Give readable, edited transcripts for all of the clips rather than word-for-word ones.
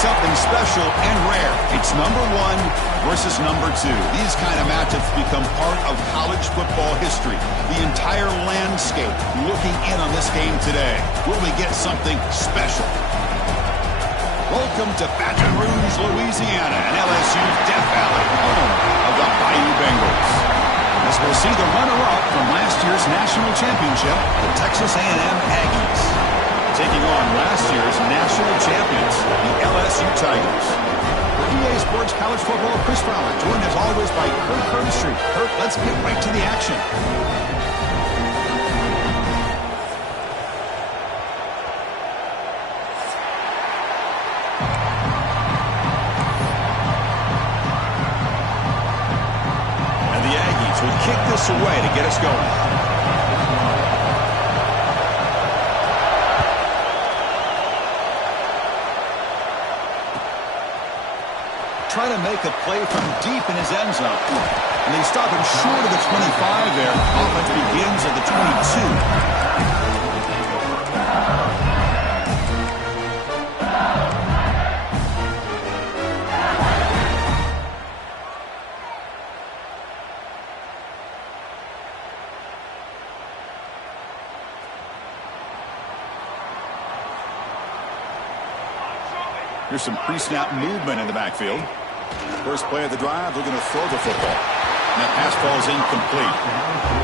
something special and rare. It's number 1 versus number 2. These kind of matchups become part of college football history. The entire landscape looking in on this game today. Will we get something special? Welcome to Baton Rouge, Louisiana, and LSU's Death Valley, home of the Bayou Bengals. As we'll see the runner-up from last year's national championship, the Texas A&M Aggies, taking on last year's national champions, the LSU Tigers. For EA Sports College Football, Chris Fowler, joined as always by Kurt Herbstreit. Kurt, let's get right to the action. And the Aggies will kick this away to get us going. Trying to make a play from deep in his end zone. And they stop him short of the 25 there. Offense begins at the 22. Here's some pre-snap movement in the backfield. First play of the drive, they're going to throw the football. And that pass falls incomplete.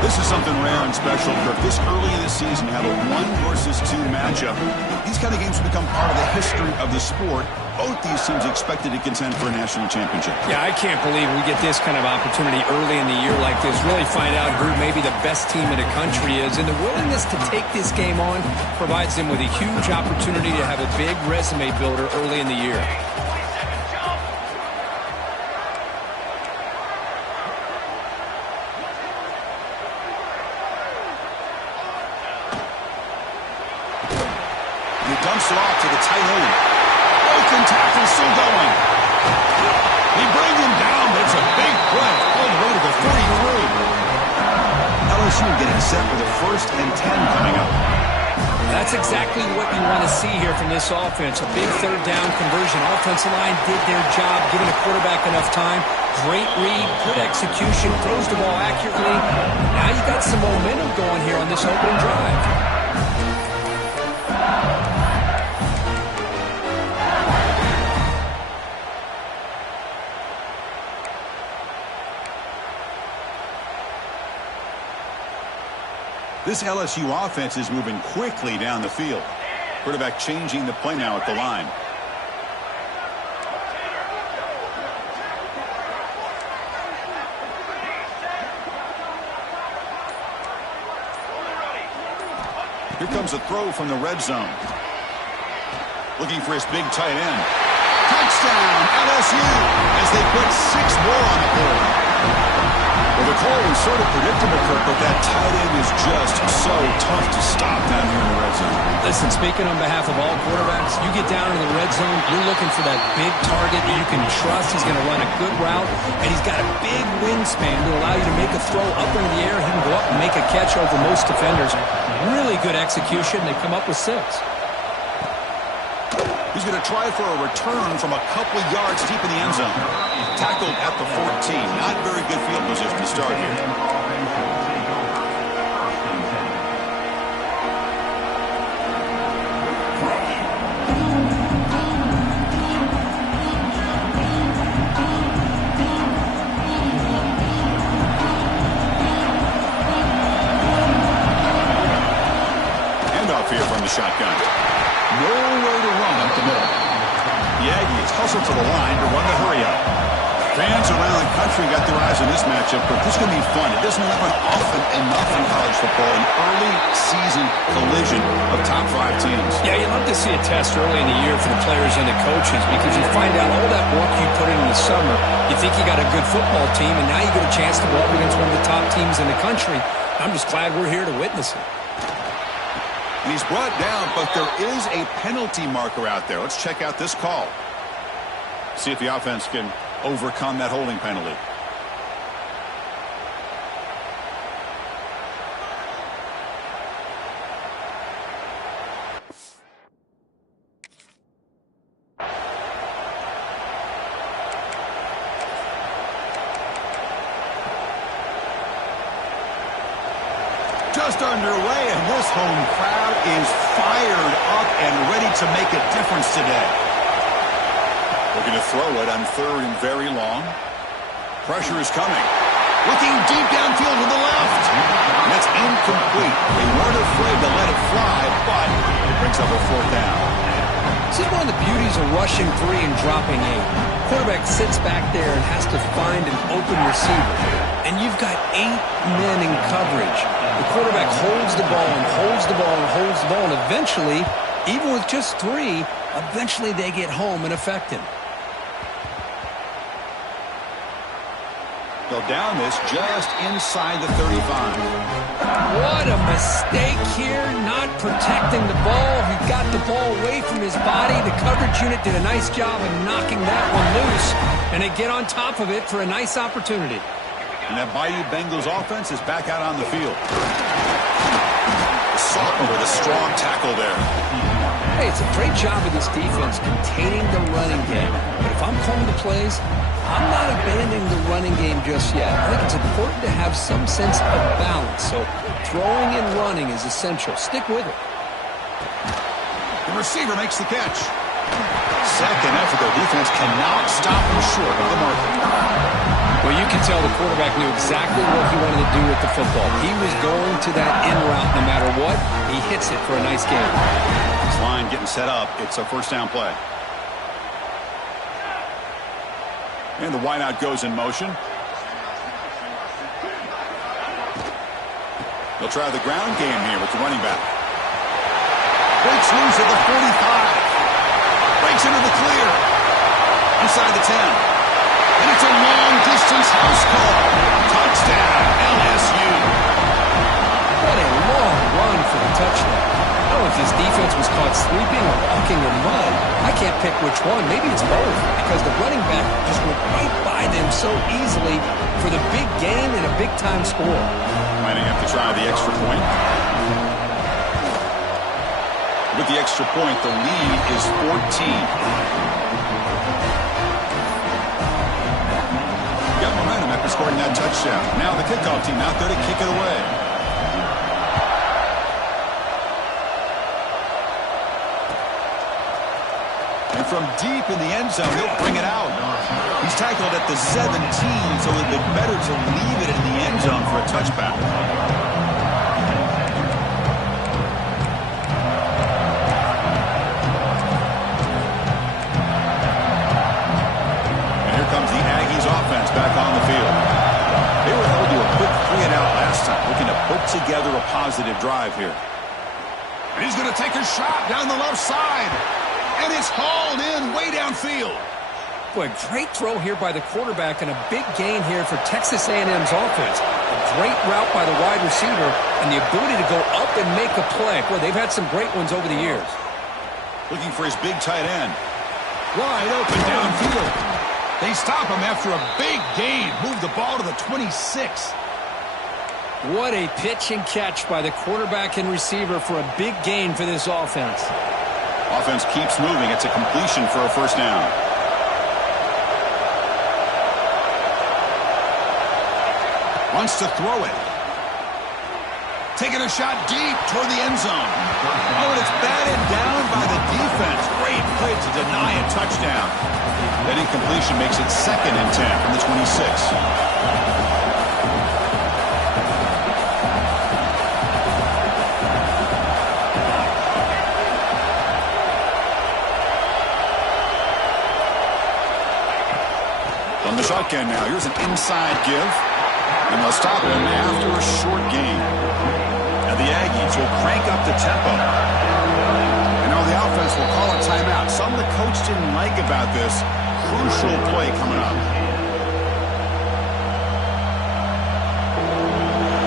This is something rare and special. For this early in the season, you have a 1 versus 2 matchup. These kind of games become part of the history of the sport. Both these teams expected to contend for a national championship. Yeah, I can't believe we get this kind of opportunity early in the year like this. Really find out who maybe the best team in the country is. And the willingness to take this game on provides them with a huge opportunity to have a big resume builder early in the year. Dumps it off to the tight end. Broken tackle still going. They bring him down, but it's a big play. All the way to the 43. LSU getting set for the 1st and 10 coming up. That's exactly what you want to see here from this offense. A big 3rd down conversion. Offensive line did their job, giving the quarterback enough time. Great read, good execution, throws the ball accurately. Now you got some momentum going here on this opening drive. This LSU offense is moving quickly down the field. Quarterback changing the play now at the line. Here comes a throw from the red zone. Looking for his big tight end. Touchdown, LSU, as they put 6 more on the board. Well, the call was sort of predictable, Kirk, but that tight end is just so tough to stop down here in the red zone. Listen, speaking on behalf of all quarterbacks, you get down in the red zone, you're looking for that big target that you can trust. He's going to run a good route, and he's got a big wingspan to allow you to make a throw up into the air. He can go up and make a catch over most defenders. Really good execution. They come up with 6. He's going to try for a return from a couple yards deep in the end zone. Tackled at the 14. Not very good field position to start here. Handoff here from the shotgun. Nowhere to run up the middle. The Aggies hustle to the line to run the hurry up. Fans around the country got their eyes on this matchup, but this is going to be fun. It doesn't happen often enough in college football, an early season collision of top 5 teams. Yeah, you love to see a test early in the year for the players and the coaches because you find out all that work you put in the summer. You think you got a good football team, and now you get a chance to go up against one of the top teams in the country. I'm just glad we're here to witness it. And he's brought down, but there is a penalty marker out there. Let's check out this call. See if the offense can overcome that holding penalty. just underway, and this home crowd is fired up and ready to make a difference today. Looking to throw it on 3rd and very long. Pressure is coming. Looking deep downfield to the left. And that's incomplete. They weren't afraid to let it fly, but it brings up a 4th down. This is one of the beauties of rushing 3 and dropping 8. Quarterback sits back there and has to find an open receiver. And you've got 8 men in coverage. The quarterback holds the ball and holds the ball and holds the ball. And eventually, even with just 3, eventually they get home and affect him. They'll down this just inside the 35. What a mistake here, not protecting the ball. He got the ball away from his body. The coverage unit did a nice job of knocking that one loose, and they get on top of it for a nice opportunity. And that Bayou Bengals offense is back out on the field. Salton with a strong tackle there. Hey, it's a great job of this defense containing the running game. But if I'm calling the plays, I'm not abandoning the running game just yet. I think it's important to have some sense of balance. So throwing and running is essential. Stick with it. The receiver makes the catch. Second effort, the defense cannot stop him short of the marker. Well, you can tell the quarterback knew exactly what he wanted to do with the football. He was going to that in route no matter what. He hits it for a nice game. This line getting set up. It's a 1st down play. And the wideout goes in motion. They'll try the ground game here with the running back. Breaks loose at the 45. Breaks into the clear. Inside the 10. And it's a long-distance house call. Touchdown, LSU. What a long run for the touchdown. I don't know if his defense was caught sleeping or walking in mud. I can't pick which one. Maybe it's both, because the running back just went right by them so easily for the big gain and a big-time score. Might have to try the extra point. With the extra point, the lead is 14. Got momentum after scoring that touchdown. Now the kickoff team out there to kick it away. And from deep in the end zone, he'll bring it out. He's tackled at the 17, so it would be better to leave it in the end zone for a touchback. And here comes the Aggies offense back on the field. They were held to a quick 3-and-out last time, looking to put together a positive drive here. And he's going to take a shot down the left side. And it's hauled in way downfield. Boy, great throw here by the quarterback and a big gain here for Texas A&M's offense. A great route by the wide receiver and the ability to go up and make a play. Boy, they've had some great ones over the years. Looking for his big tight end. Wide open downfield. They stop him after a big gain. Move the ball to the 26. What a pitch and catch by the quarterback and receiver for a big gain for this offense. Offense keeps moving. It's a completion for a 1st down. Wants to throw it. Taking a shot deep toward the end zone. Oh, and it's batted down by the defense. Great play to deny a touchdown. That incompletion makes it 2nd and 10 from the 26. On the shotgun now. Here's an inside give. And they'll stop him after a short gain. And the Aggies will crank up the tempo. And now the offense will call a timeout. Something the coach didn't like about this. Crucial play coming up.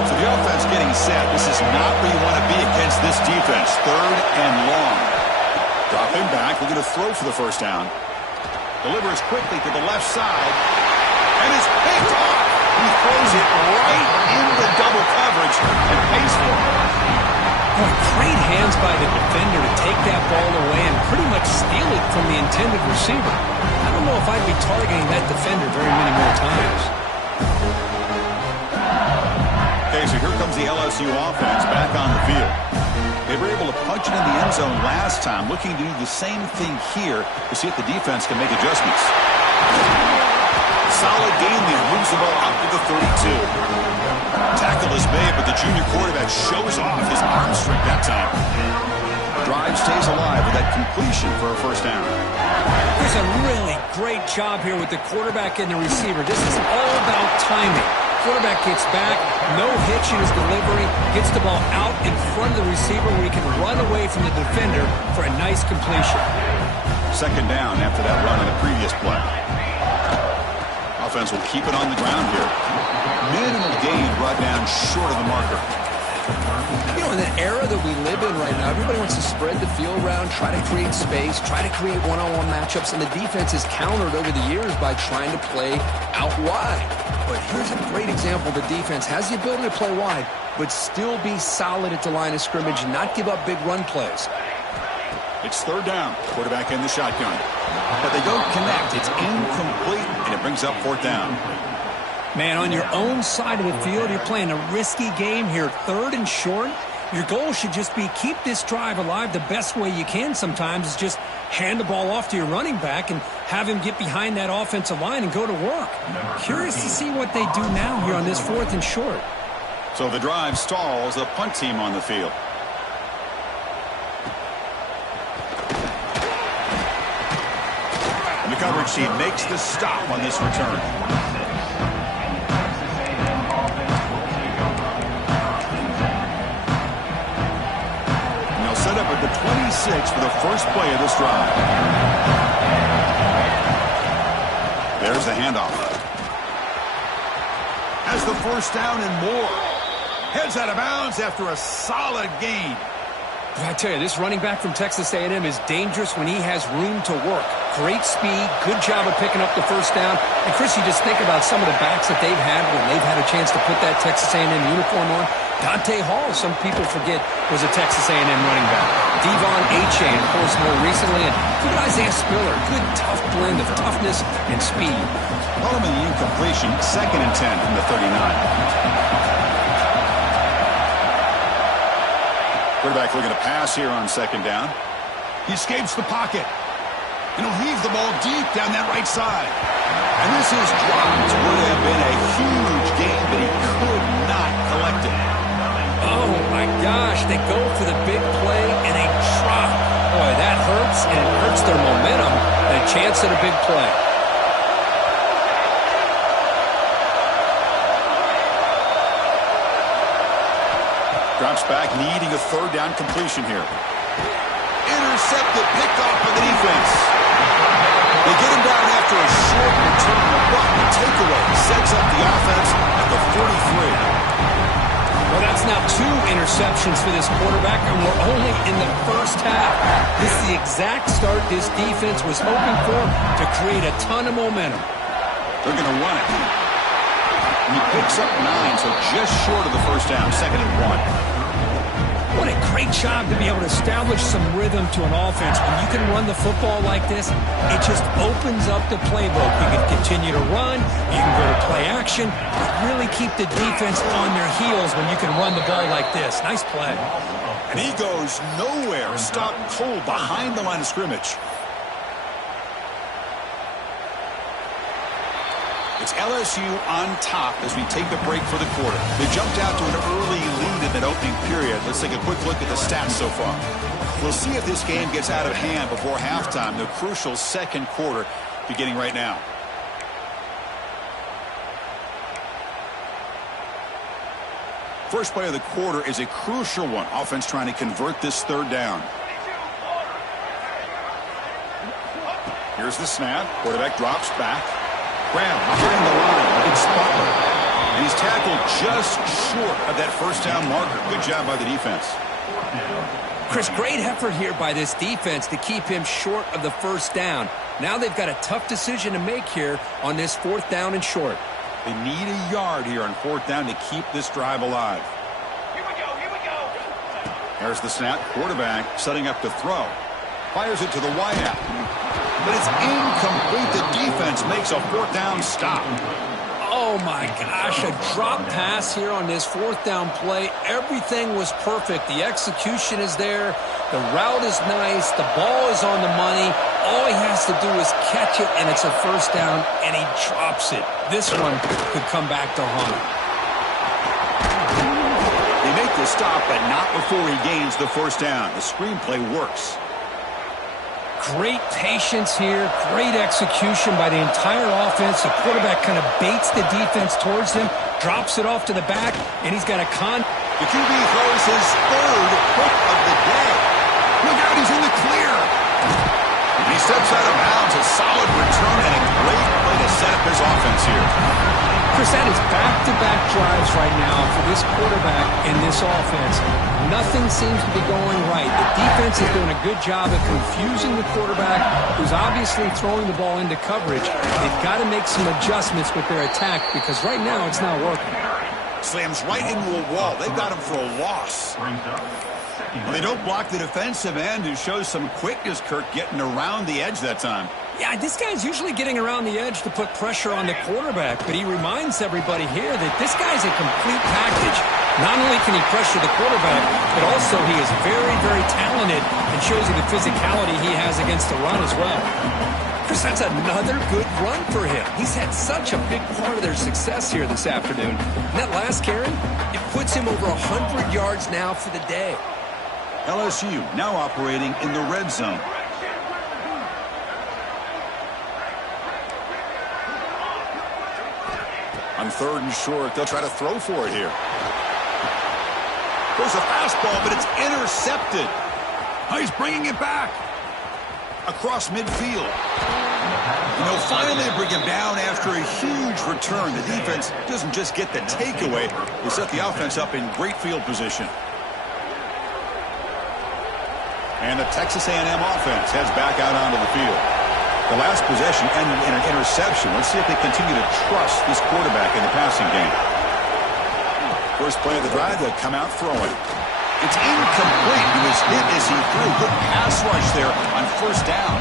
So the offense getting set. This is not where you want to be against this defense. 3rd and long. Dropping back. We're going to throw for the 1st down. Delivers quickly to the left side. And it's picked off. He throws it right into double coverage and pays for it. Boy, great hands by the defender to take that ball away and pretty much steal it from the intended receiver. I don't know if I'd be targeting that defender very many more times. Okay, Okay, so here comes the LSU offense back on the field. They were able to punch it in the end zone last time, looking to do the same thing here to see if the defense can make adjustments. Solid gain there, moves the ball up to the 32. Tackle is made, but the junior quarterback shows off his arm strength that time. Drive stays alive with that completion for a first down. There's a really great job here with the quarterback and the receiver. This is all about timing. Quarterback gets back, no hitch in his delivery, gets the ball out in front of the receiver where he can run away from the defender for a nice completion. Second down after that run on the previous play. Offense will keep it on the ground here. Minimal gain brought down short of the marker. You know, in the era that we live in right now, everybody wants to spread the field around, try to create space, try to create one-on-one matchups, and the defense has countered over the years by trying to play out wide. But here's a great example. The defense has the ability to play wide, but still be solid at the line of scrimmage and not give up big run plays. It's third down. Quarterback in the shotgun. But they don't connect. It's incomplete, and it brings up fourth down. Man, on your own side of the field, you're playing a risky game here. Third and short. Your goal should just be keep this drive alive the best way you can sometimes is just hand the ball off to your running back and have him get behind that offensive line and go to work. Curious to see what they do now here on this fourth and short. So the drive stalls, the punt team on the field. And the coverage team makes the stop on this return. Set up at the 26 for the first play of this drive. There's the handoff. Has the first down and more. Heads out of bounds after a solid gain. I tell you, this running back from Texas A&M is dangerous when he has room to work. Great speed, good job of picking up the first down. And, Chris, you just think about some of the backs that they've had when they've had a chance to put that Texas A&M uniform on. Dante Hall, some people forget, was a Texas A&M running back. Devon Achane, of course, more recently. And even Isaiah Spiller, good, tough blend of toughness and speed. Following the incompletion, 2nd and 10 from the 39. Quarterback looking to pass here on second down. He escapes the pocket. And he'll heave the ball deep down that right side. And this is dropped. Would have been a huge gain, but he could not collect it. Oh, my gosh. They go for the big play, and they drop. Boy, that hurts, and it hurts their momentum. And a chance at a big play. Drops back, needing a third down completion here. Intercepted, picked off by the defense. They get him down after a short return, but the takeaway sets up the offense at the 43. Well, that's now 2 interceptions for this quarterback, and we're only in the first half. This is the exact start this defense was hoping for to create a ton of momentum. They're going to run it. And he picks up 9, so just short of the first down, 2nd and 1. What a great job to be able to establish some rhythm to an offense. When you can run the football like this, it just opens up the playbook. You can continue to run, you can go to play action, really keep the defense on their heels when you can run the ball like this. Nice play. And he goes nowhere, stopped cold behind the line of scrimmage. It's LSU on top as we take the break for the quarter. They jumped out to an early lead in that opening period. Let's take a quick look at the stats so far. We'll see if this game gets out of hand before halftime, the crucial second quarter beginning right now. First play of the quarter is a crucial one. Offense trying to convert this third down. Here's the snap. Quarterback drops back. Brown clearing the line against Butler. And he's tackled just short of that first down marker. Good job by the defense. Chris, great effort here by this defense to keep him short of the first down. Now they've got a tough decision to make here on this 4th down and short. They need a yard here on 4th down to keep this drive alive. Here we go. There's the snap. Quarterback setting up to throw. Fires it to the wideout. But it's incomplete. The defense makes a 4th down stop. Oh, Oh, my gosh, a drop pass here on this fourth down play. Everything was perfect. The execution is there. The route is nice. The ball is on the money. All he has to do is catch it, and it's a first down, and he drops it. This one could come back to haunt him. They make the stop, but not before he gains the first down. The screenplay works. Great patience here, great execution by the entire offense. The quarterback kind of baits the defense towards him, drops it off to the back, and he's got a The QB throws his third pick of the day. Look out, he's in the clear. He steps out of bounds, a solid return, and a great way to set up his offense here. Chris, that is back-to-back drives right now for this quarterback and this offense. Nothing seems to be going right. The defense is doing a good job of confusing the quarterback, who's obviously throwing the ball into coverage. They've got to make some adjustments with their attack because right now it's not working. Slams right into a wall. They've got him for a loss. Well, they don't block the defensive end, who shows some quickness, Kirk, getting around the edge that time. Yeah, this guy's usually getting around the edge to put pressure on the quarterback, but he reminds everybody here that this guy's a complete package. Not only can he pressure the quarterback, but also he is very, very talented and shows you the physicality he has against the run as well. Chris, that's another good run for him. He's had such a big part of their success here this afternoon. And that last carry, it puts him over 100 yards now for the day. LSU now operating in the red zone. On third and short, they'll try to throw for it here. There's a fastball, but it's intercepted. Oh, he's bringing it back across midfield. And they'll finally bring him down after a huge return. The defense doesn't just get the takeaway. They set the offense up in great field position. And the Texas A&M offense heads back out onto the field. The last possession ended in an interception. Let's see if they continue to trust this quarterback in the passing game. First play of the drive, they'll come out throwing. It's incomplete. He was hit as he threw. Good pass rush there on first down.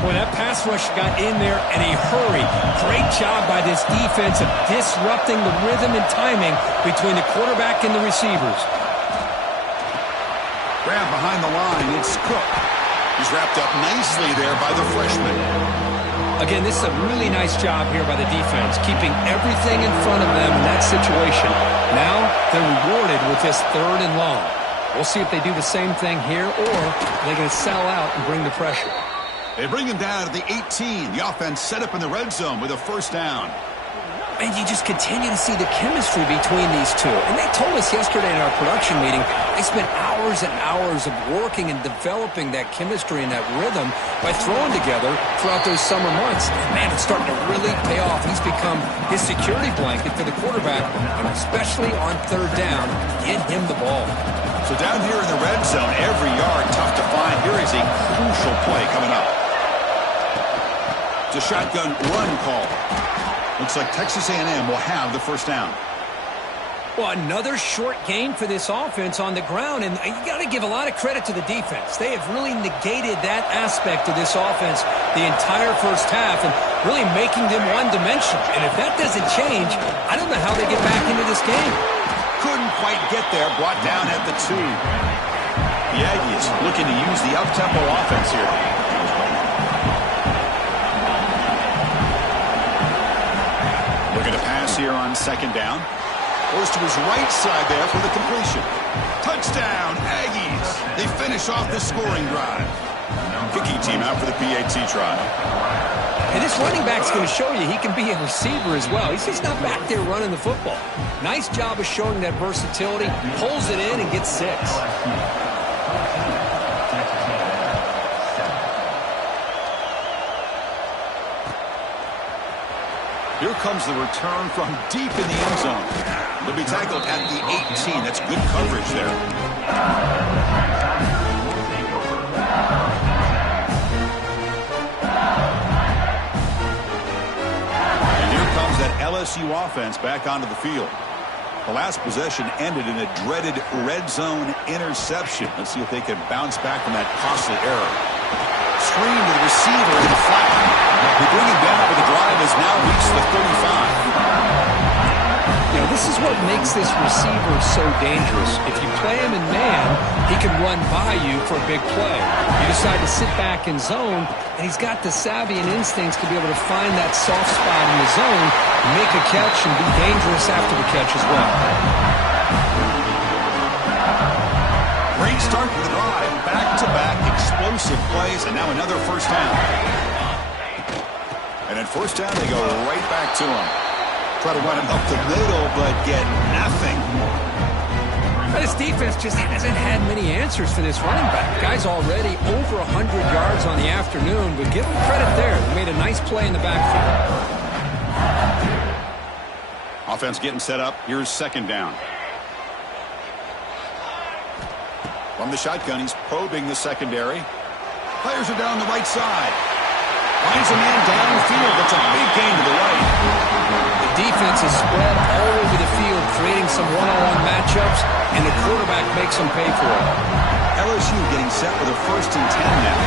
Boy, that pass rush got in there in a hurry. Great job by this defense of disrupting the rhythm and timing between the quarterback and the receivers. Grab behind the line. It's Cook. He's wrapped up nicely there by the freshman. Again, this is a really nice job here by the defense, keeping everything in front of them in that situation. Now they're rewarded with this third and long. We'll see if they do the same thing here, or they're going to sell out and bring the pressure. They bring him down to the 18. The offense set up in the red zone with a first down. And you just continue to see the chemistry between these two. And they told us yesterday in our production meeting, they spent hours and hours of working and developing that chemistry and that rhythm by throwing together throughout those summer months. And man, it's starting to really pay off. He's become his security blanket for the quarterback, and especially on third down, get him the ball. So down here in the red zone, every yard tough to find. Here is a crucial play coming up. It's a shotgun run call. Looks like Texas A&M will have the first down. Well, another short gain for this offense on the ground, and you got to give a lot of credit to the defense. They have really negated that aspect of this offense the entire first half and really making them one-dimensional. And if that doesn't change, I don't know how they get back into this game. Couldn't quite get there, brought down at the 2. The Aggies looking to use the up-tempo offense here. Looking to pass here on second down. Goes to his right side there for the completion. Touchdown, Aggies. They finish off the scoring drive. Kicking team out for the PAT try. And this running back's going to show you he can be a receiver as well. He's just not back there running the football. Nice job of showing that versatility. Pulls it in and gets 6. Here comes the return from deep in the end zone. They'll be tackled at the 18. That's good coverage there. And here comes that LSU offense back onto the field. The last possession ended in a dreaded red zone interception. Let's see if they can bounce back from that costly error. Screen to the receiver in the flat. They bring him down, but the drive has now reached the 35. this is what makes this receiver so dangerous. If you play him in man, he can run by you for a big play. You decide to sit back in zone, and he's got the savvy and instincts to be able to find that soft spot in the zone, make a catch, and be dangerous after the catch as well. Great start to the drive. Back-to-back explosive plays, and now another first down. And at first down, they go right back to him. Try to run him up the middle, but get nothing. This defense just hasn't had many answers for this running back. Guy's already over 100 yards on the afternoon, but give him credit there. He made a nice play in the backfield. Offense getting set up. Here's second down. From the shotgun, he's probing the secondary. Players are down the right side. Finds a man downfield. That's a big gain to the right. The defense is spread all over the field, creating some one-on-one matchups, and the quarterback makes them pay for it. LSU getting set with a 1st and 10 now.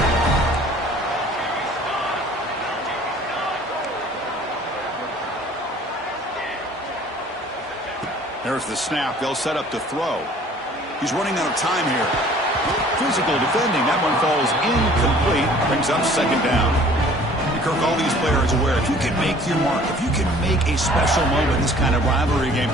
There's the snap. They'll set up to throw. He's running out of time here. Physical defending. That one falls incomplete. Brings up second down. Kirk, all these players aware, if you can make your mark, if you can make a special moment in this kind of rivalry game,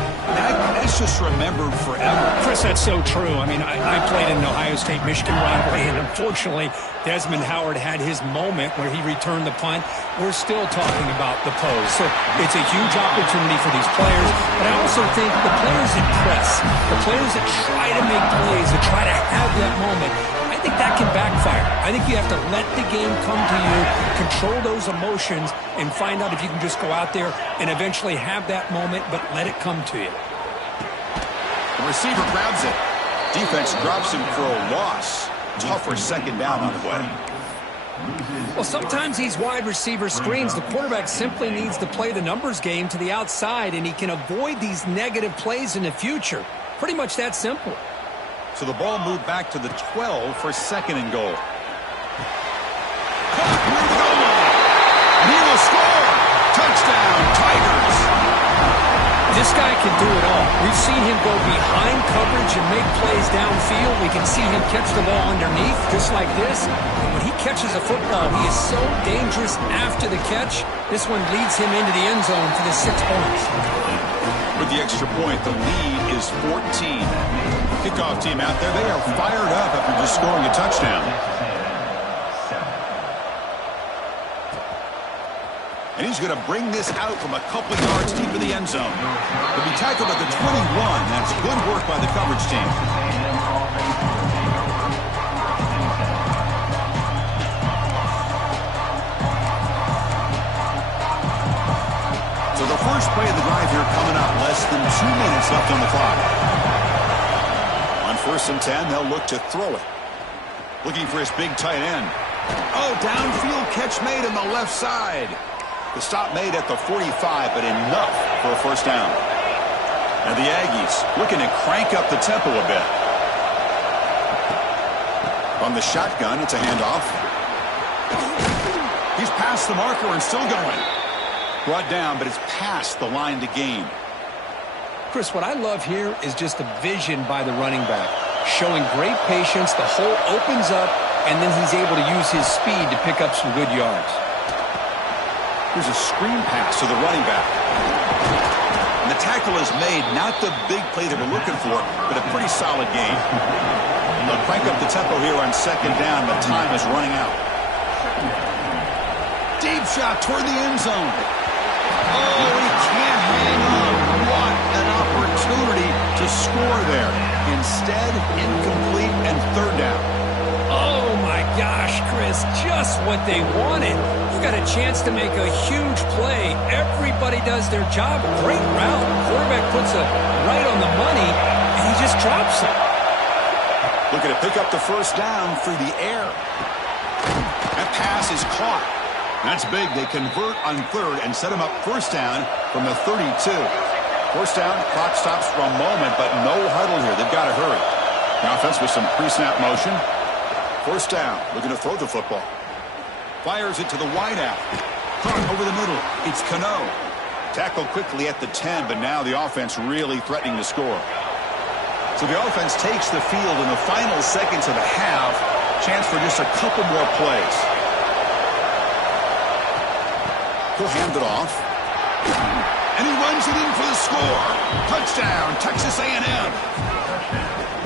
that's just remembered forever. Chris, that's so true. I mean, I played in an Ohio State-Michigan rivalry, and unfortunately, Desmond Howard had his moment where he returned the punt. We're still talking about the pose. So it's a huge opportunity for these players, but I also think the players that press, the players that try to make plays, that try to have that moment, I think that can backfire. I think you have to let the game come to you, control those emotions, and find out if you can just go out there and eventually have that moment, but let it come to you. The receiver grabs it. Defense drops him for a loss. Tougher second down on the way. Well, sometimes these wide receiver screens, the quarterback simply needs to play the numbers game to the outside, and he can avoid these negative plays in the future. Pretty much that simple. So the ball moved back to the 12 for second and goal. Caught near the goal line. And he will score. Touchdown, Tigers. This guy can do it all. We've seen him go behind coverage and make plays downfield. We can see him catch the ball underneath, just like this. And when he catches a football, he is so dangerous after the catch. This one leads him into the end zone for the 6 points. With the extra point, the lead is 14. Kickoff team out there, they are fired up after just scoring a touchdown. And he's going to bring this out from a couple yards deep in the end zone. He'll be tackled at the 21. That's good work by the coverage team. So the first play of the drive here coming up. Less than 2 minutes left on the clock. On 1st and 10, they'll look to throw it. Looking for his big tight end. Oh, downfield catch made on the left side. The stop made at the 45, but enough for a first down. And the Aggies looking to crank up the tempo a bit. From the shotgun, it's a handoff. He's past the marker and still going. Brought down, but it's past the line to gain. Chris, what I love here is just the vision by the running back. Showing great patience, the hole opens up, and then he's able to use his speed to pick up some good yards. Here's a screen pass to the running back. And the tackle is made, not the big play they were looking for, but a pretty solid gain. And they'll crank up the tempo here on second down. The time is running out. Deep shot toward the end zone. Oh, he can't hang on. What an opportunity to score there. Instead, incomplete and third down. Oh, my gosh, Chris, just what they wanted. You got a chance to make a huge play. Everybody does their job. Great route. Quarterback puts it right on the money, and he just drops it. Looking to pick up the first down through the air. That pass is caught. That's big. They convert on third and set him up first down from the 32. First down, clock stops for a moment, but no huddle here. They've got to hurry. The offense with some pre-snap motion. First down, looking to throw the football. Fires it to the wideout. Caught over the middle. It's Cano. Tackled quickly at the 10, but now the offense really threatening to score. So the offense takes the field in the final seconds of the half. Chance for just a couple more plays. He'll hand it off. And he runs it in for the score. Touchdown, Texas A&M.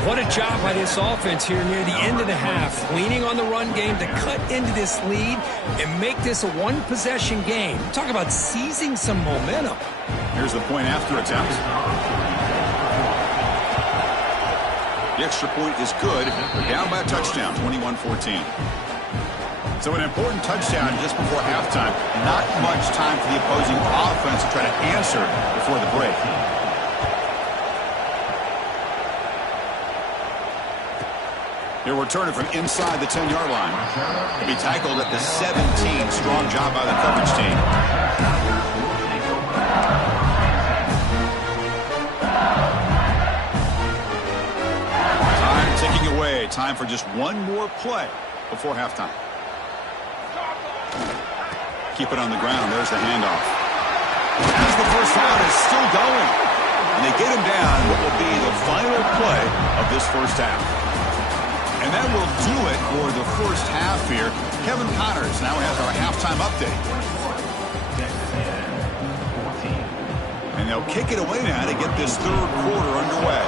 What a job by this offense here near the end of the half. Leaning on the run game to cut into this lead and make this a one-possession game. Talk about seizing some momentum. Here's the point after attempt. The extra point is good. We're down by a touchdown, 21-14. So an important touchdown just before halftime. Not much time for the opposing offense to try to answer before the break. He'll return it from inside the 10-yard line. He'll be tackled at the 17. Strong job by the coverage team. Time ticking away. Time for just one more play before halftime. Keep it on the ground. There's the handoff. As the first down is still going. And they get him down what will be the final play of this first half. And that will do it for the first half here. Kevin Connors now has our halftime update. And they'll kick it away now to get this third quarter underway.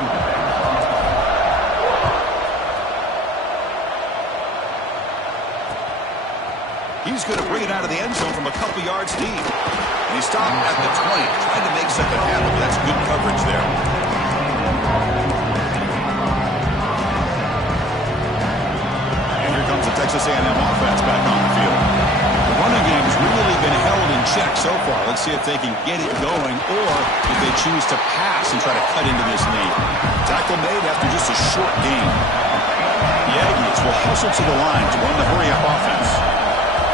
He's going to bring it out of the end zone from a couple yards deep. And he stopped at the 20, trying to make something happen, but that's good coverage there. And here comes the Texas A&M offense back on the field. The running game's really been held in check so far. Let's see if they can get it going or if they choose to pass and try to cut into this lead. Tackle made after just a short gain. The Aggies will hustle to the line to run the hurry-up offense.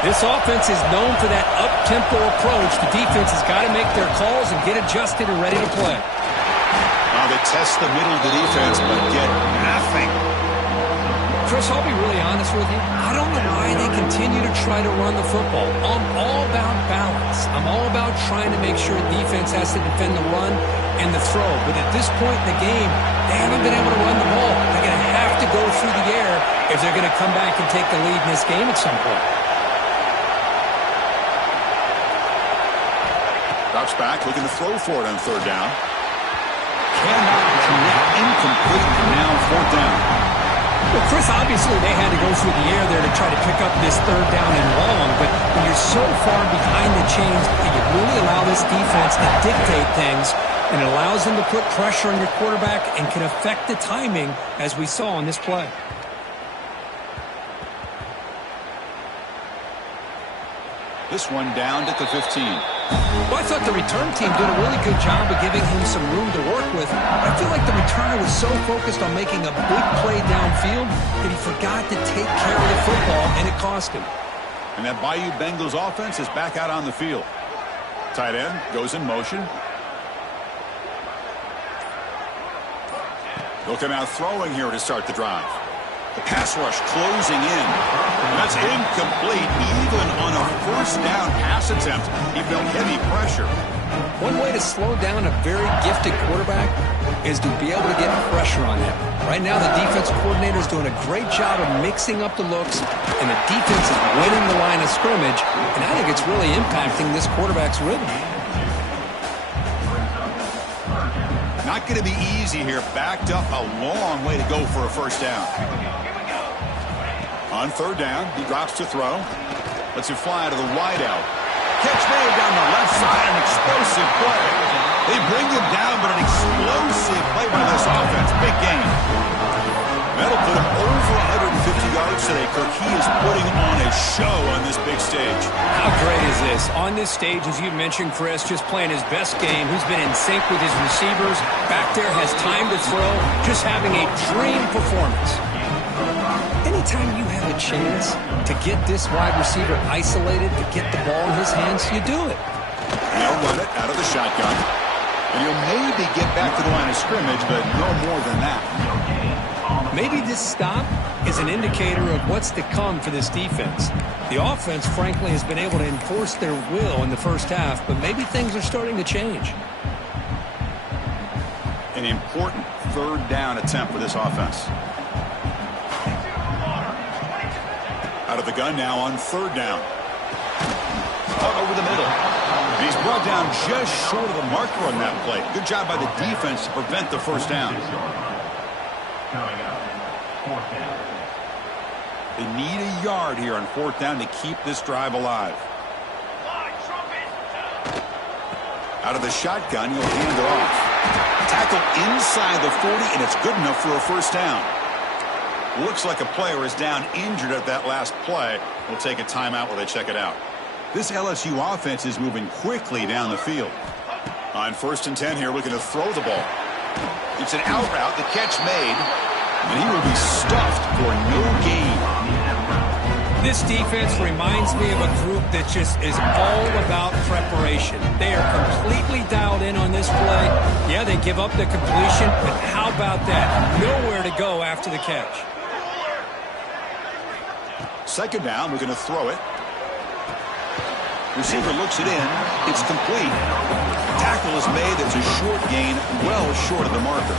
This offense is known for that up-tempo approach. The defense has got to make their calls and get adjusted and ready to play. Now they test the middle of the defense, but get nothing. Chris, I'll be really honest with you. I don't know why they continue to try to run the football. I'm all about balance. I'm all about trying to make sure defense has to defend the run and the throw. But at this point in the game, they haven't been able to run the ball. They're going to have to go through the air if they're going to come back and take the lead in this game at some point. Drops back, looking to throw for it on third down. Cannot connect, incomplete, and now fourth down. Well, Chris, obviously they had to go through the air there to try to pick up this third down and long, but when you're so far behind the chains, you really allow this defense to dictate things, and it allows them to put pressure on your quarterback and can affect the timing, as we saw on this play. This one downed at the 15. Well, I thought the return team did a really good job of giving him some room to work with. I feel like the returner was so focused on making a big play downfield that he forgot to take care of the football, and it cost him. And that Bayou Bengals offense is back out on the field. Tight end goes in motion. Looking out throwing here to start the drive. The pass rush closing in. And that's incomplete. Even on a first down pass attempt, he felt heavy pressure. One way to slow down a very gifted quarterback is to be able to get pressure on him. Right now, the defense coordinator is doing a great job of mixing up the looks, and the defense is winning the line of scrimmage, and I think it's really impacting this quarterback's rhythm. Not going to be easy here. Backed up a long way to go for a first down. On third down, he drops to throw. Lets it fly to the wideout. Catch made down the left side, an explosive play. They bring him down, but an explosive play by this offense. Big game. That'll put him over 150 yards today, Kirk. He is putting on a show on this big stage. How great is this? On this stage, as you mentioned, Chris, just playing his best game. He's been in sync with his receivers. Back there, has time to throw. Just having a dream performance. Anytime you have a chance to get this wide receiver isolated, to get the ball in his hands, you do it. They'll run it out of the shotgun. And he'll maybe get back to the line of scrimmage, but no more than that. Maybe this stop is an indicator of what's to come for this defense. The offense, frankly, has been able to enforce their will in the first half, but maybe things are starting to change. An important third down attempt for this offense. Out of the gun now on third down. Over the middle. And he's brought down just short of the marker on that play. Good job by the defense to prevent the first down. They need a yard here on fourth down to keep this drive alive. Out of the shotgun, he'll hand it off. Tackle inside the 40, and it's good enough for a first down. Looks like a player is down injured at that last play. We'll take a timeout while they check it out. This LSU offense is moving quickly down the field. On 1st and 10 here, looking to throw the ball. It's an out route, the catch made, and he will be stuffed for no gain. This defense reminds me of a group that just is all about preparation. They are completely dialed in on this play. Yeah, they give up the completion, but how about that? Nowhere to go after the catch. Second down, we're going to throw it. Receiver looks it in. It's complete. Tackle is made. That's a short gain, well short of the marker.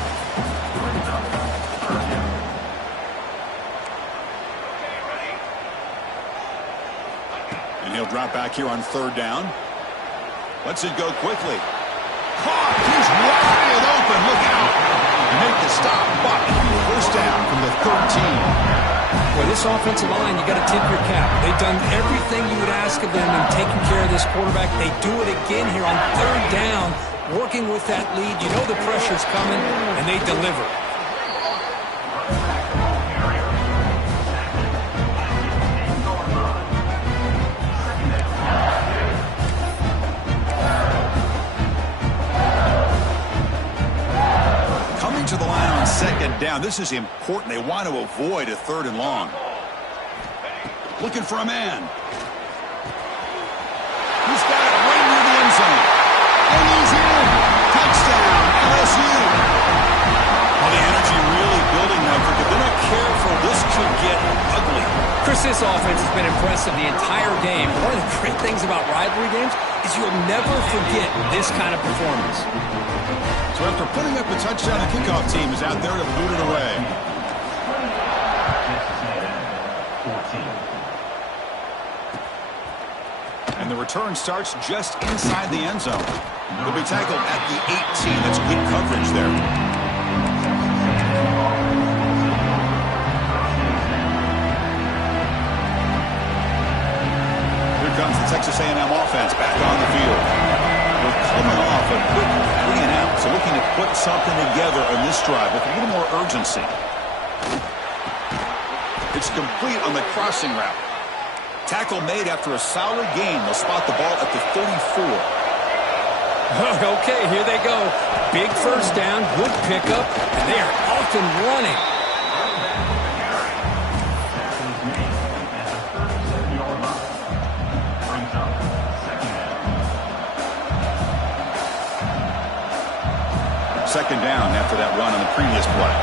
And he'll drop back here on third down. Lets it go quickly. Caught. He's wide open. Look out. Make the stop, but first down from the 13. Well, this offensive line, you got to tip your cap. They've done everything you would ask of them in taking care of this quarterback. They do it again here on third down, working with that lead. You know the pressure's coming, and they deliver. To the line on second down. This is important. They want to avoid a third and long. Looking for a man. He's got it right near the end zone. And he's in. Touchdown, LSU. Well, the energy really building now. If they're not careful, this could get ugly. Chris, this offense has been impressive the entire game. One of the great things about rivalry games is you'll never forget this kind of performance. So after putting up a touchdown, the kickoff team is out there to boot it away. And the return starts just inside the end zone. He'll be tackled at the 18. That's good coverage there. Here comes the Texas A&M offense back on the field. We're coming off a quick 3 and out, so looking to put something together on this drive with a little more urgency. It's complete on the crossing route. Tackle made after a solid gain. They'll spot the ball at the 34. Okay, here they go. Big first down, good pickup, and they are off and running. Second down after that run on the previous play.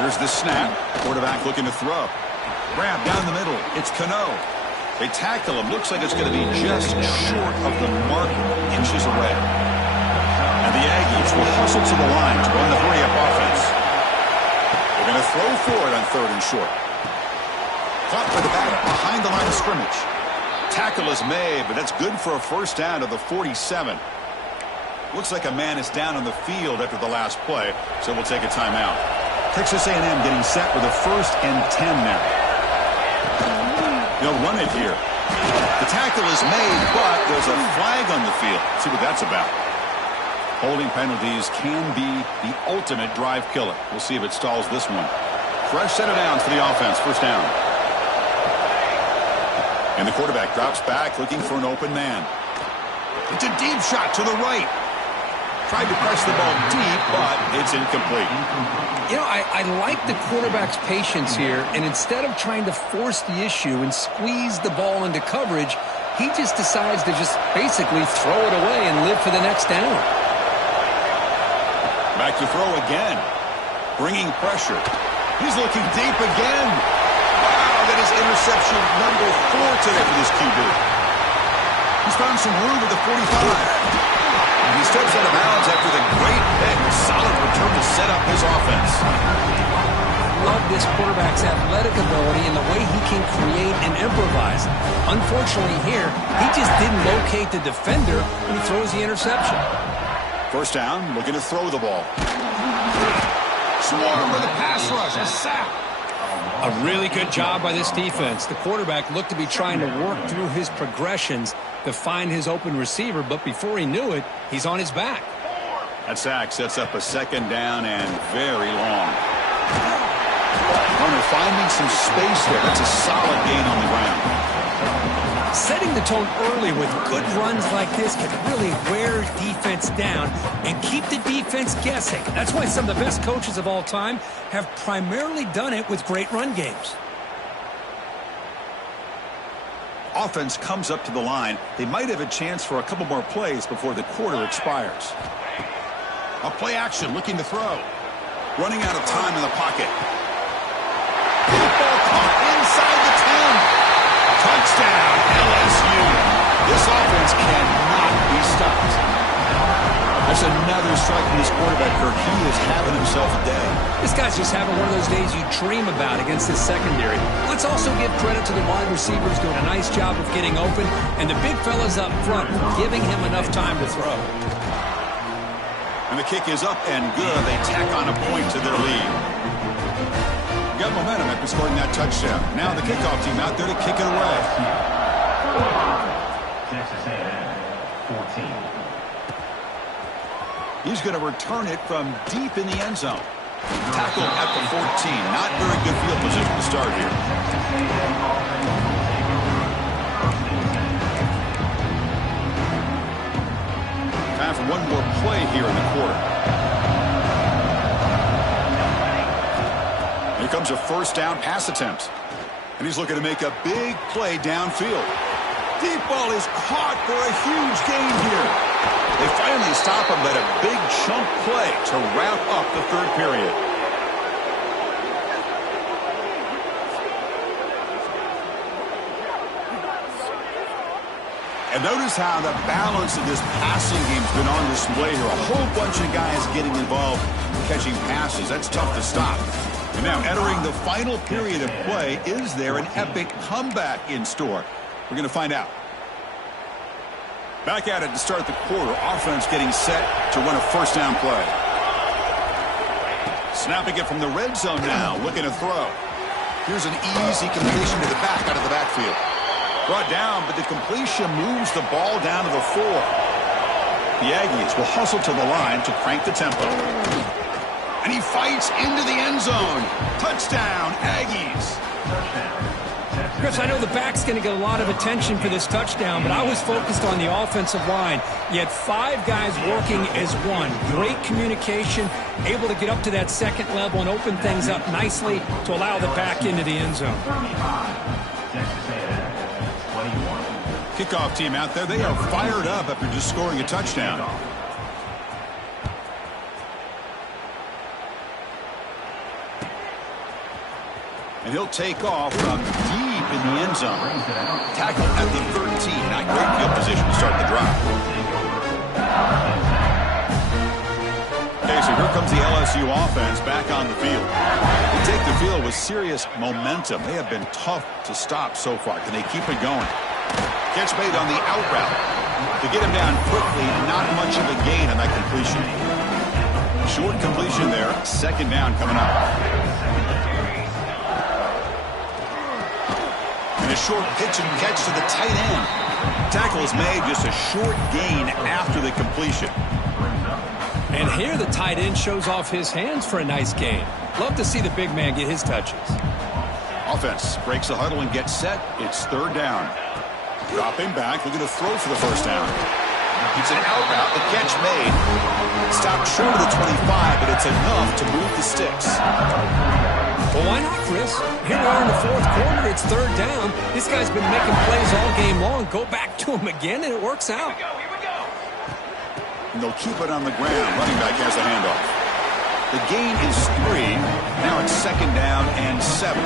Here's the snap. Quarterback looking to throw. Grab down the middle. It's Cano. They tackle him. Looks like it's going to be just short of the mark, inches away. And the Aggies will hustle to the line to run the hurry-up offense. They're going to throw for it on third and short. Caught by the back behind the line of scrimmage. Tackle is made, but that's good for a first down to the 47. Looks like a man is down on the field after the last play, so we'll take a timeout. Texas A&M getting set with a 1st and 10 now. They'll run it here. The tackle is made, but there's a flag on the field. Let's see what that's about. Holding penalties can be the ultimate drive killer. We'll see if it stalls this one. Fresh set of downs for the offense. First down. And the quarterback drops back looking for an open man. It's a deep shot to the right. Tried to press the ball deep, but it's incomplete. You know, I like the quarterback's patience here, and instead of trying to force the issue and squeeze the ball into coverage, he just decides to just basically throw it away and live for the next down. Back to throw again. Bringing pressure. He's looking deep again. Wow, that is interception number 4 today for this QB. He's found some room at the 45. And he steps out of bounds after the great pick. Solid return to set up his offense. Love this quarterback's athletic ability and the way he can create and improvise. Unfortunately here, he just didn't locate the defender when he throws the interception. First down, looking to throw the ball. Swarm with a pass rush, a sack. A really good job by this defense. The quarterback looked to be trying to work through his progressions to find his open receiver, but before he knew it, he's on his back. That sack sets up a second down and very long. Runner finding some space there. That's a solid gain on the ground. Setting the tone early with good runs like this can really wear defense down and keep the defense guessing. That's why some of the best coaches of all time have primarily done it with great run games. Offense comes up to the line. They might have a chance for a couple more plays before the quarter expires. A play action, looking to throw. Running out of time in the pocket. Ball caught inside the 10. Touchdown, LSU. This offense cannot be stopped. There's another strike from this quarterback, Kirk. He is having himself a day. This guy's just having one of those days you dream about against this secondary. Let's also give credit to the wide receivers doing a nice job of getting open, and the big fellas up front giving him enough time to throw. And the kick is up and good. They tack on a point to their lead. Got momentum after scoring that touchdown. Now the kickoff team out there to kick it away. Texas A&M, 14. He's going to return it from deep in the end zone. Tackled at the 14. Not very good field position to start here. Time for one more play here in the quarter. Here comes a first down pass attempt. And he's looking to make a big play downfield. Deep ball is caught for a huge gain here. They finally stop him, but a big chunk play to wrap up the third period. And notice how the balance of this passing game's been on display here. A whole bunch of guys getting involved catching passes. That's tough to stop. And now entering the final period of play, is there an epic comeback in store? We're going to find out. Back at it to start the quarter. Offense getting set to run a first down play. Snapping it from the red zone now. Looking to throw. Here's an easy completion to the back out of the backfield. Brought down, but the completion moves the ball down to the 4. The Aggies will hustle to the line to crank the tempo. And he fights into the end zone. Touchdown, Aggies. Chris, I know the back's going to get a lot of attention for this touchdown, but I was focused on the offensive line. You had 5 guys working as one. Great communication, able to get up to that second level and open things up nicely to allow the back into the end zone. Kickoff team out there, they are fired up after just scoring a touchdown. And he'll take off from deep in the end zone. Tackled at the 13. Not great field position to start the drive. Okay, so here comes the LSU offense back on the field. They take the field with serious momentum. They have been tough to stop so far. Can they keep it going? Catch made on the out route. To get him down quickly, not much of a gain on that completion. Short completion there. Second down coming up. And a short pitch and catch to the tight end. Tackle is made, just a short gain after the completion. And here the tight end shows off his hands for a nice gain. Love to see the big man get his touches. Offense breaks the huddle and gets set. It's third down. Dropping back, looking to throw for the first down. It's an out route, the catch made. Stopped short of the 25, but it's enough to move the sticks. Well, why not, Chris? Here we are in the fourth quarter. It's third down. This guy's been making plays all game long. Go back to him again, and it works out. And they'll keep it on the ground. Running back has the handoff. The gain is 3. Now it's 2nd down and 7.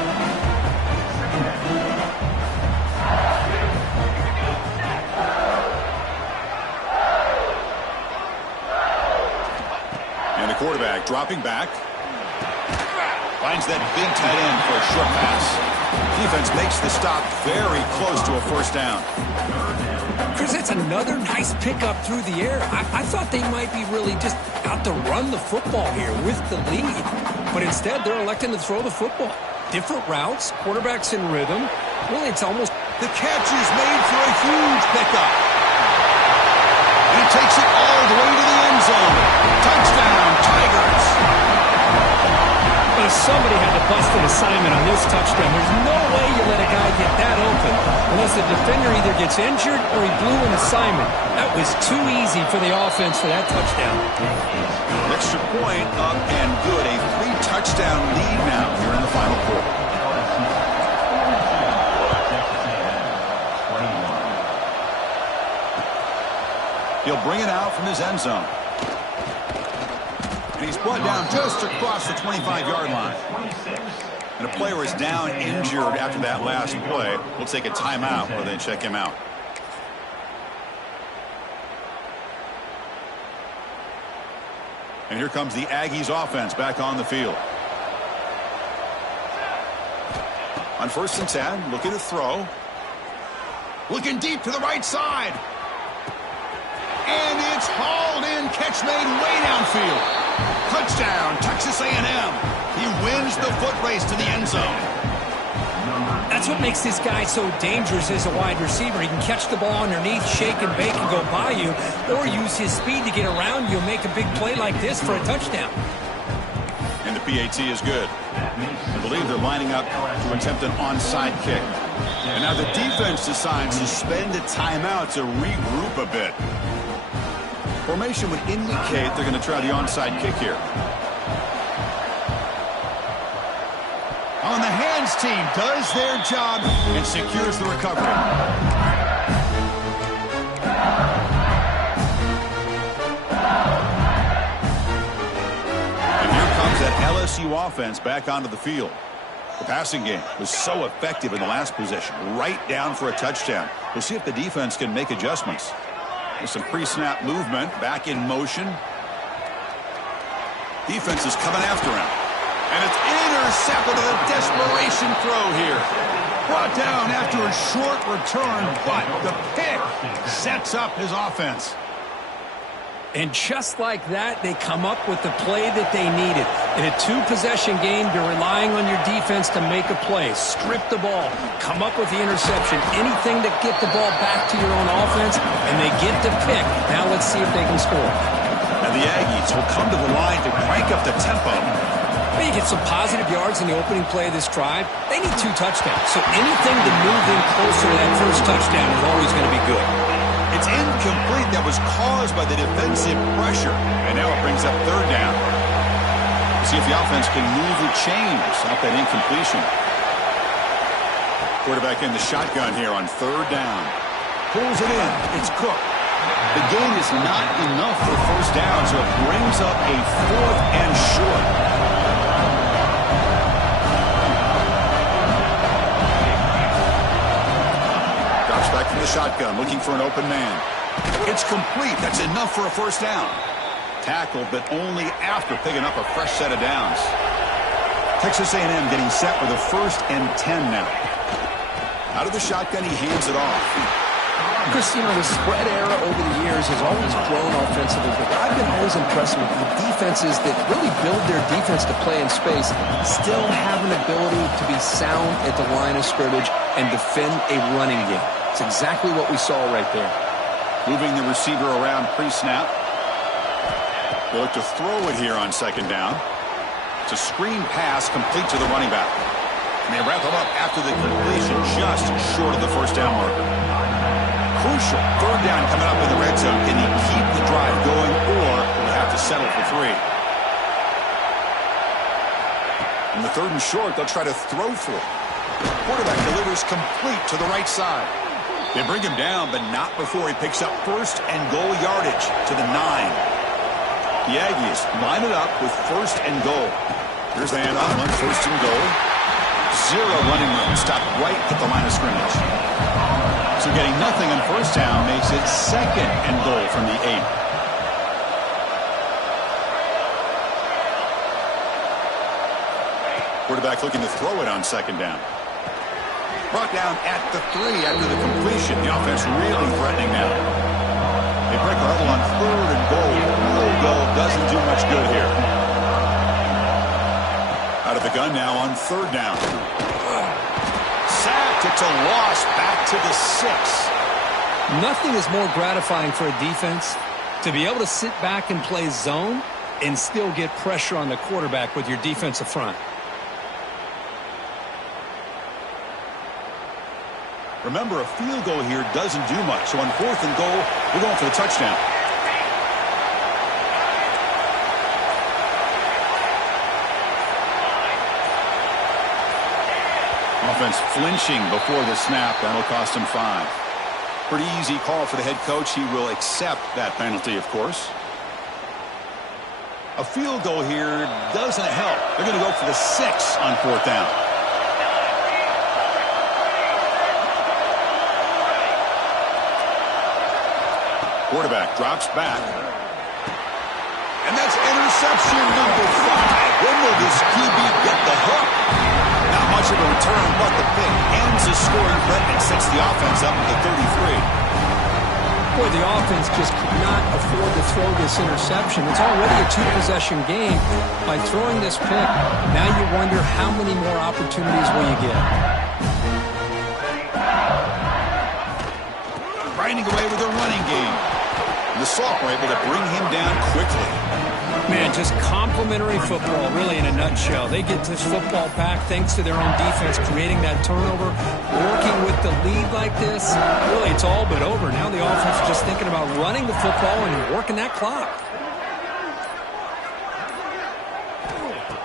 And the quarterback dropping back. Finds that big tight end for a short pass. Defense makes the stop very close to a 1st down. Chris, that's another nice pickup through the air. I thought they might be really just out to run the football here with the lead. But instead, they're electing to throw the football. Different routes, quarterbacks in rhythm. Really, it's almost... The catch is made for a huge pickup. He takes it all the way to the end zone. Touchdown, Tigers. But somebody had to bust an assignment on this touchdown. There's no way you let a guy get that open unless the defender either gets injured or he blew an assignment. That was too easy for the offense for that touchdown. Extra point up and good. A 3-touchdown lead now here in the final quarter. He'll bring it out from his end zone. And he's brought down just across the 25-yard line. And a player is down injured after that last play. We'll take a timeout where they check him out. And here comes the Aggies offense back on the field. On 1st and 10, looking to throw. Looking deep to the right side. And it's hauled in, catch made way downfield. Touchdown, Texas A&M. He wins the foot race to the end zone. That's what makes this guy so dangerous as a wide receiver. He can catch the ball underneath, shake and bake and go by you, or use his speed to get around you and make a big play like this for a touchdown. And the PAT is good. I believe they're lining up to attempt an onside kick. And now the defense decides to spend a timeout to regroup a bit. Formation would indicate they're going to try the onside kick here. On the hands team does their job and secures the recovery. And here comes that LSU offense back onto the field. The passing game was so effective in the last possession, right down for a touchdown. We'll see if the defense can make adjustments. There's some pre-snap movement, back in motion. Defense is coming after him. And it's intercepted with a desperation throw here. Brought down after a short return, but the pick sets up his offense. And just like that, they come up with the play that they needed. In a 2-possession game, you're relying on your defense to make a play, strip the ball, come up with the interception, anything to get the ball back to your own offense, and they get the pick. Now let's see if they can score. And the Aggies will come to the line to crank up the tempo. You get some positive yards in the opening play of this drive. They need 2 touchdowns, so anything to move them closer to that first touchdown is always going to be good. It's incomplete. That was caused by the defensive pressure. And now it brings up 3rd down. See if the offense can move or change off that incompletion. Quarterback in the shotgun here on 3rd down. Pulls it in. It's Cook. The gain is not enough for 1st down, so it brings up a 4th and short. Back from the shotgun, looking for an open man. It's complete. That's enough for a 1st down. Tackled, but only after picking up a fresh set of downs. Texas A&M getting set with a 1st and 10 now. Out of the shotgun, he hands it off. Chris, you know, the spread era over the years has always grown offensively, but I've been always impressed with the defenses that really build their defense to play in space, still have an ability to be sound at the line of scrimmage and defend a running game. It's exactly what we saw right there. Moving the receiver around pre-snap. They look to throw it here on 2nd down. It's a screen pass complete to the running back. And they wrap him up after the completion just short of the 1st down marker. Crucial 3rd down coming up in the red zone. Can he keep the drive going, or will he have to settle for 3? In the 3rd and short, they'll try to throw for it. Quarterback delivers complete to the right side. They bring him down, but not before he picks up 1st and goal yardage to the 9. The Aggies line it up with 1st and goal. Here's the handoff on 1st and goal. 0 running room. Stopped right at the line of scrimmage. So getting nothing on 1st down makes it 2nd and goal from the 8. Quarterback looking to throw it on 2nd down. Brought down at the 3 after the completion. The offense really threatening now. They break a huddle on 3rd and goal. Field goal doesn't do much good here. Out of the gun now on 3rd down. Sacked. It's a loss back to the 6. Nothing is more gratifying for a defense to be able to sit back and play zone and still get pressure on the quarterback with your defensive front. Remember, a field goal here doesn't do much. So on 4th and goal, we're going for the touchdown. Offense flinching before the snap. That'll cost him 5. Pretty easy call for the head coach. He will accept that penalty, of course. A field goal here doesn't help. They're going to go for the 6 on 4th down. Quarterback drops back. And that's interception number 5. When will this QB get the hook? Not much of a return, but the pick ends the scoring threat and sets the offense up to the 33. Boy, the offense just could not afford to throw this interception. It's already a 2-possession game. By throwing this pick, now you wonder how many more opportunities will you get. Grinding away with a running game. The Salt were able to bring him down quickly. Man, just complimentary football, really, in a nutshell. They get this football back thanks to their own defense, creating that turnover, working with the lead like this. Really, it's all but over. Now the offense is just thinking about running the football and working that clock.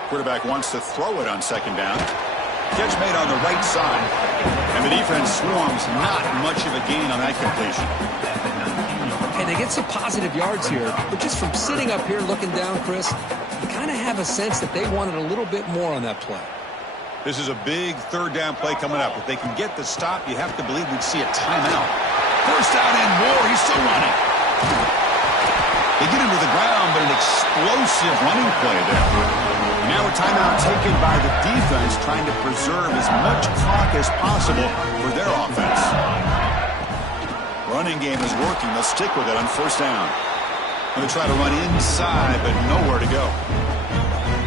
Quarterback wants to throw it on 2nd down. Catch made on the right side. And the defense swarms. Not much of a gain on that completion. Hey, they get some positive yards here, but just from sitting up here looking down, Chris, you kind of have a sense that they wanted a little bit more on that play. This is a big 3rd down play coming up. If they can get the stop, you have to believe we'd see a timeout. 1st down and more. He's still running. They get him to the ground, but an explosive running play there. Now a timeout taken by the defense, trying to preserve as much clock as possible for their offense. Running game is working. They'll stick with it on 1st down. Going to try to run inside, but nowhere to go.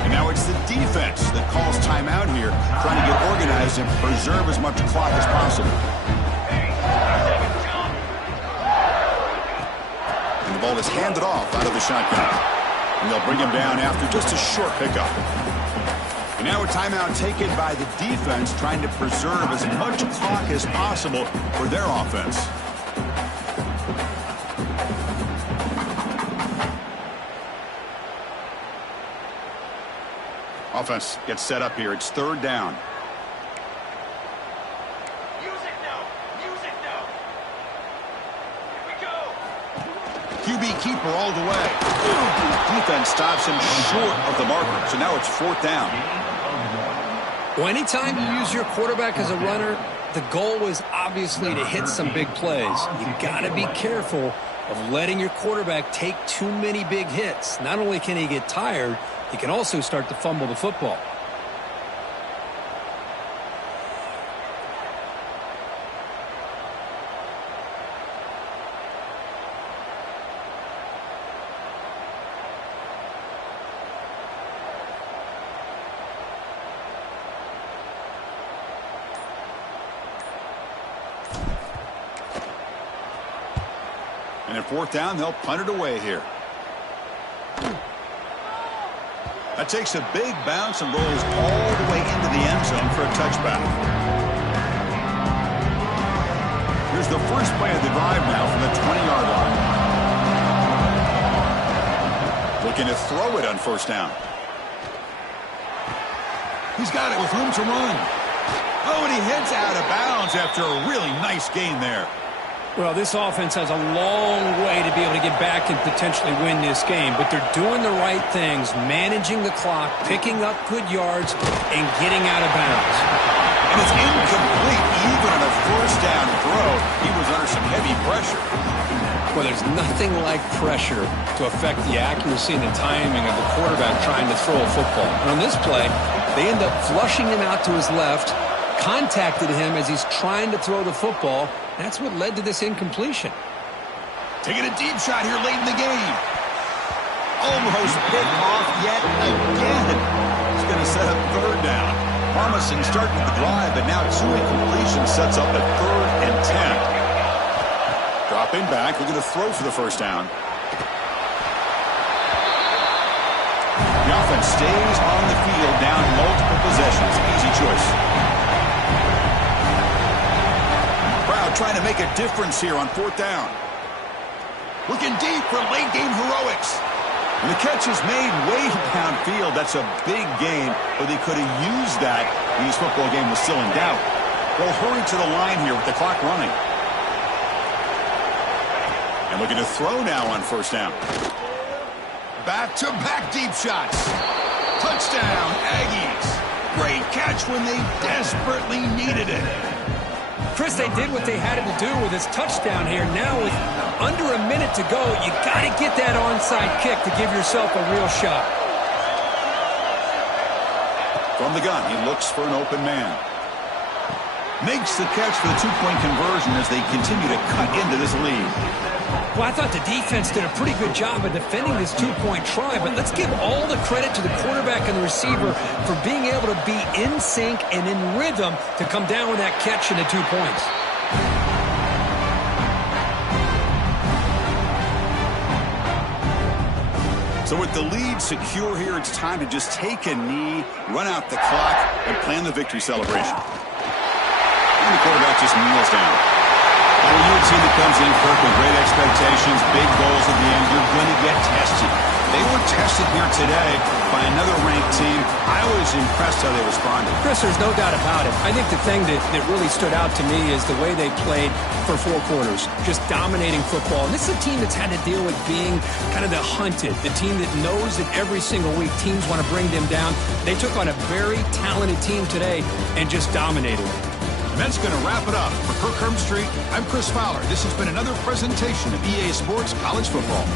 And now it's the defense that calls timeout here, trying to get organized and preserve as much clock as possible. And the ball is handed off out of the shotgun. And they'll bring him down after just a short pickup. And now a timeout taken by the defense, trying to preserve as much clock as possible for their offense. Offense gets set up here. It's 3rd down. Music now. Music now. Here we go. QB keeper all the way. Defense stops him short of the marker. So now it's 4th down. Well, anytime you use your quarterback as a runner, the goal is obviously to hit some big plays. You got to be careful of letting your quarterback take too many big hits. Not only can he get tired, he can also start to fumble the football. And at 4th down, they'll punt it away here. That takes a big bounce and rolls all the way into the end zone for a touchback. Here's the first play of the drive now from the 20-yard line. Looking to throw it on 1st down. He's got it with room to run. Oh, and he heads out of bounds after a really nice gain there. Well, this offense has a long way to be able to get back and potentially win this game, but they're doing the right things, managing the clock, picking up good yards, and getting out of bounds. And it's incomplete even on a first down throw. He was under some heavy pressure. Well, there's nothing like pressure to affect the accuracy and the timing of the quarterback trying to throw a football. And on this play, they end up flushing him out to his left, contacted him as he's trying to throw the football. That's what led to this incompletion. Taking a deep shot here late in the game. Almost picked off yet again. He's going to set up third down. Promising start to the drive, but now 2 incompletions sets up a 3rd and 10. Dropping back, looking to throw for the first down. The offense stays on the field down multiple possessions. Easy choice. Crowd trying to make a difference here on 4th down. Looking deep for late game heroics. And the catch is made way downfield. That's a big gain, but they could have used that when this football game was still in doubt. They'll hurry to the line here with the clock running. And looking to throw now on 1st down. Back-to-back deep shots. Touchdown, Aggies. Great catch when they desperately needed it. Chris, they did what they had to do with his touchdown here. Now with under a minute to go, you got to get that onside kick to give yourself a real shot. From the gun, he looks for an open man. Makes the catch for the 2-point conversion as they continue to cut into this lead. Well, I thought the defense did a pretty good job of defending this 2-point try, but let's give all the credit to the quarterback and the receiver for being able to be in sync and in rhythm to come down with that catch and the 2 points. So with the lead secure here, it's time to just take a knee, run out the clock, and plan the victory celebration. And the quarterback just kneels down. When you're a team that comes in, Kirk, with great expectations, big goals at the end, you're going to get tested. They were tested here today by another ranked team. I was impressed how they responded. Chris, there's no doubt about it. I think the thing that really stood out to me is the way they played for 4 quarters, just dominating football. And this is a team that's had to deal with being kind of the hunted, the team that knows that every single week teams want to bring them down. They took on a very talented team today and just dominated. And that's going to wrap it up. For Kirk Herbstreit, I'm Chris Fowler. This has been another presentation of EA Sports College Football.